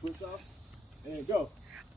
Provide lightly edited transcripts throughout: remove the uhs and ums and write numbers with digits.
Push off and go.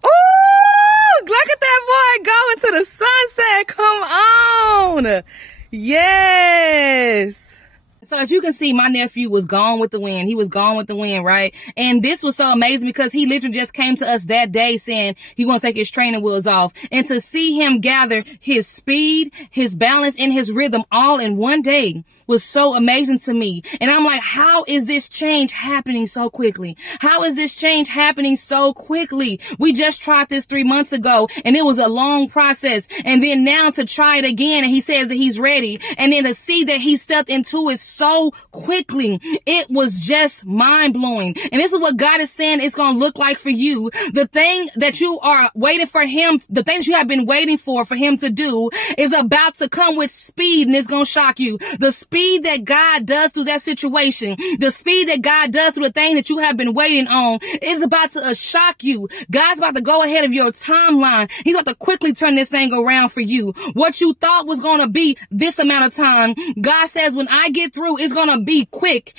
Ooh, look at that boy go into the sunset. Come on. Yes. So as you can see, my nephew was gone with the wind. He was gone with the wind, right? And this was so amazing because he literally just came to us that day saying he want to take his training wheels off. And to see him gather his speed, his balance, and his rhythm all in one day was so amazing to me. And I'm like, how is this change happening so quickly? How is this change happening so quickly? We just tried this 3 months ago and it was a long process. And then now to try it again and he says that he's ready. And then to see that he stepped into it so quickly, it was just mind blowing. And this is what God is saying it's going to look like for you. The thing that you are waiting for him, the things you have been waiting for him to do is about to come with speed and it's going to shock you. The speed that God does through that situation, the speed that God does through the thing that you have been waiting on is about to shock you. God's about to go ahead of your timeline. He's about to quickly turn this thing around for you. What you thought was going to be this amount of time, God says when I get through, it's going to be quick.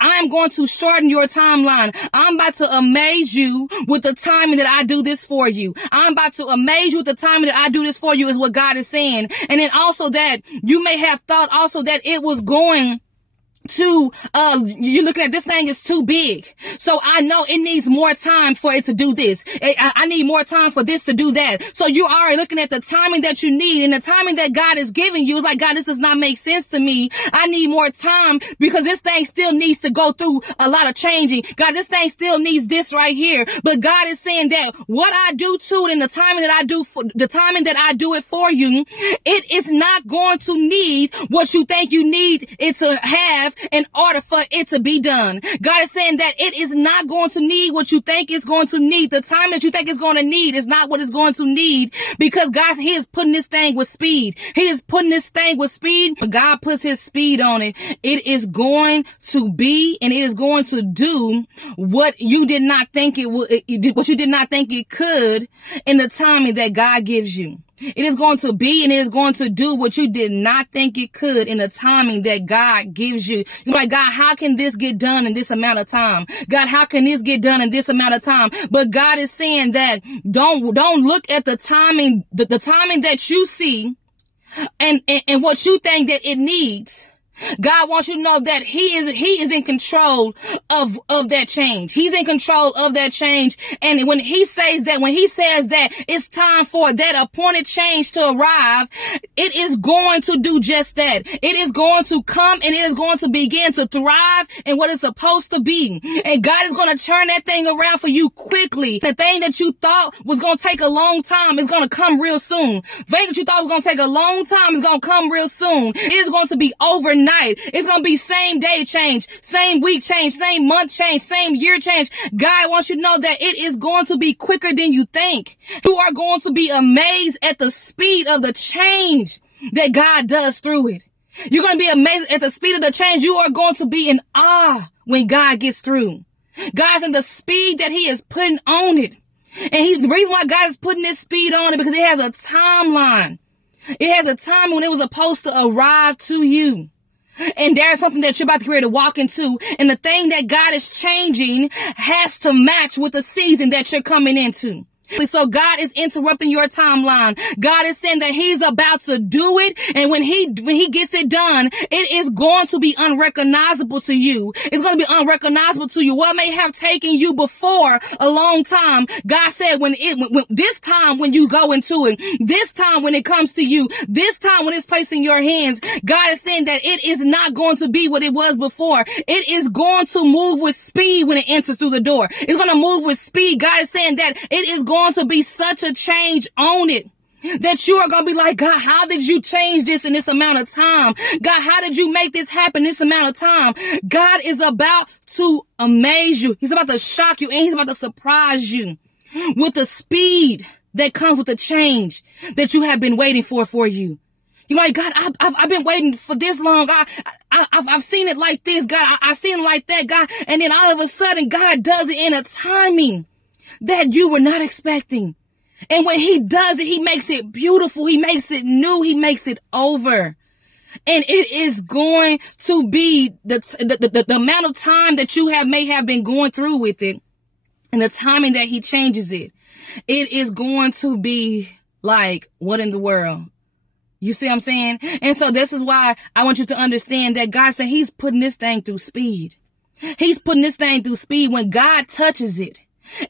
I'm going to shorten your timeline. I'm about to amaze you with the timing that I do this for you. I'm about to amaze you with the timing that I do this for you is what God is saying. And then also that you may have thought also that it was going to, you're looking at this thing is too big. So I know it needs more time for it to do this. I need more time for this to do that. So you are looking at the timing that you need and the timing that God is giving you is like, God, this does not make sense to me. I need more time because this thing still needs to go through a lot of changing. God, this thing still needs this right here. But God is saying that what I do to it and the timing that I do for the timing that I do it for you, it is not going to need what you think you need it to have in order for it to be done. God is saying that it is not going to need what you think it's going to need. The time that you think it's going to need is not what it's going to need because God, he is putting this thing with speed. He is putting this thing with speed. But God puts his speed on it. It is going to be and it is going to do what you did not think it would, what you did not think it could in the timing that God gives you. It is going to be and it is going to do what you did not think it could in the timing that God gives you. You're like, God, how can this get done in this amount of time? God, how can this get done in this amount of time? But God is saying that don't look at the timing, the timing that you see and what you think that it needs. God wants you to know that he is in control of that change. He's in control of that change. And when he says that it's time for that appointed change to arrive, it is going to do just that. It is going to come and it is going to begin to thrive in what it's supposed to be. And God is going to turn that thing around for you quickly. The thing that you thought was going to take a long time is going to come real soon. The thing that you thought was going to take a long time is going to come real soon. It is going to be overnight. It's going to be same day change, same week change, same month change, same year change. God wants you to know that it is going to be quicker than you think. You are going to be amazed at the speed of the change that God does through it. You're going to be amazed at the speed of the change. You are going to be in awe when God gets through. God's in the speed that he is putting on it. And the reason why God is putting this speed on it because it has a timeline. It has a time when it was supposed to arrive to you. And there's something that you're about to get ready to walk into. And the thing that God is changing has to match with the season that you're coming into. So God is interrupting your timeline. God is saying that he's about to do it. And when he gets it done, it is going to be unrecognizable to you. It's going to be unrecognizable to you. What may have taken you before a long time, God said when this time when you go into it, this time when it comes to you, this time when it's placed in your hands, God is saying that it is not going to be what it was before. It is going to move with speed when it enters through the door. It's going to move with speed. God is saying that it is going to be such a change on it that you are going to be like, God, how did you change this in this amount of time? God, how did you make this happen this amount of time? God is about to amaze you. He's about to shock you and he's about to surprise you with the speed that comes with the change that you have been waiting for you. You're like, God, I've been waiting for this long. I've seen it like this, God. I've seen it like that, God. And then all of a sudden, God does it in a timing that you were not expecting. And when he does it, he makes it beautiful. He makes it new. He makes it over. And it is going to be the amount of time that you may have been going through with it. and the timing that he changes it, it is going to be like, what in the world? You see what I'm saying? And so this is why I want you to understand that God said he's putting this thing through speed. He's putting this thing through speed. When God touches it,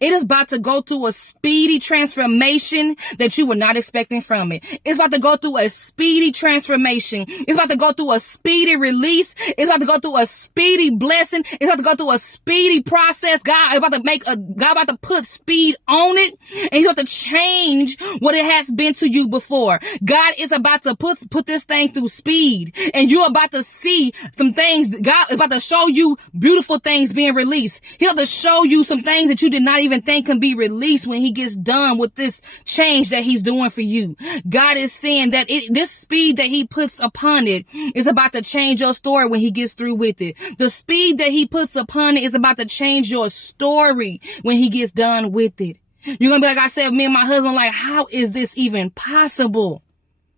it is about to go through a speedy transformation that you were not expecting from it. It's about to go through a speedy transformation. It's about to go through a speedy release. It's about to go through a speedy blessing. It's about to go through a speedy process. God is about to God about to put speed on it, and he's about to change what it has been to you before. God is about to put this thing through speed, and you're about to see some things. God is about to show you beautiful things being released. He'll to show you some things that you did not even think can be released when he gets done with this change that he's doing for you. God is saying that this speed that he puts upon it is about to change your story when he gets through with it. The speed that he puts upon it is about to change your story when he gets done with it. You're going to be like I said, me and my husband, like, how is this even possible?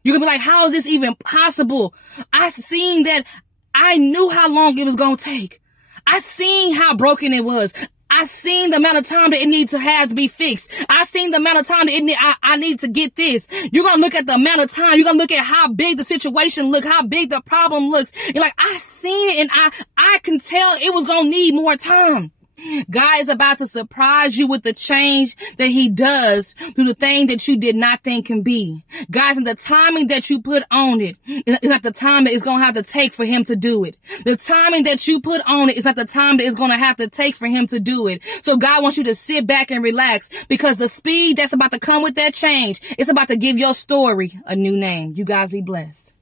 You're going to be like, how is this even possible? I seen that. I knew how long it was going to take. I seen how broken it was. I seen the amount of time that it needs to have to be fixed. I seen the amount of time that I need to get this. You're going to look at the amount of time. You're going to look at how big the situation looks, how big the problem looks. You're like, I seen it, and I can tell it was going to need more time. God is about to surprise you with the change that he does through the thing that you did not think can be. Guys, and the timing that you put on it is not the time that it's going to have to take for him to do it. The timing that you put on it is not the time that it's going to have to take for him to do it. So God wants you to sit back and relax, because the speed that's about to come with that change, it's about to give your story a new name. You guys be blessed.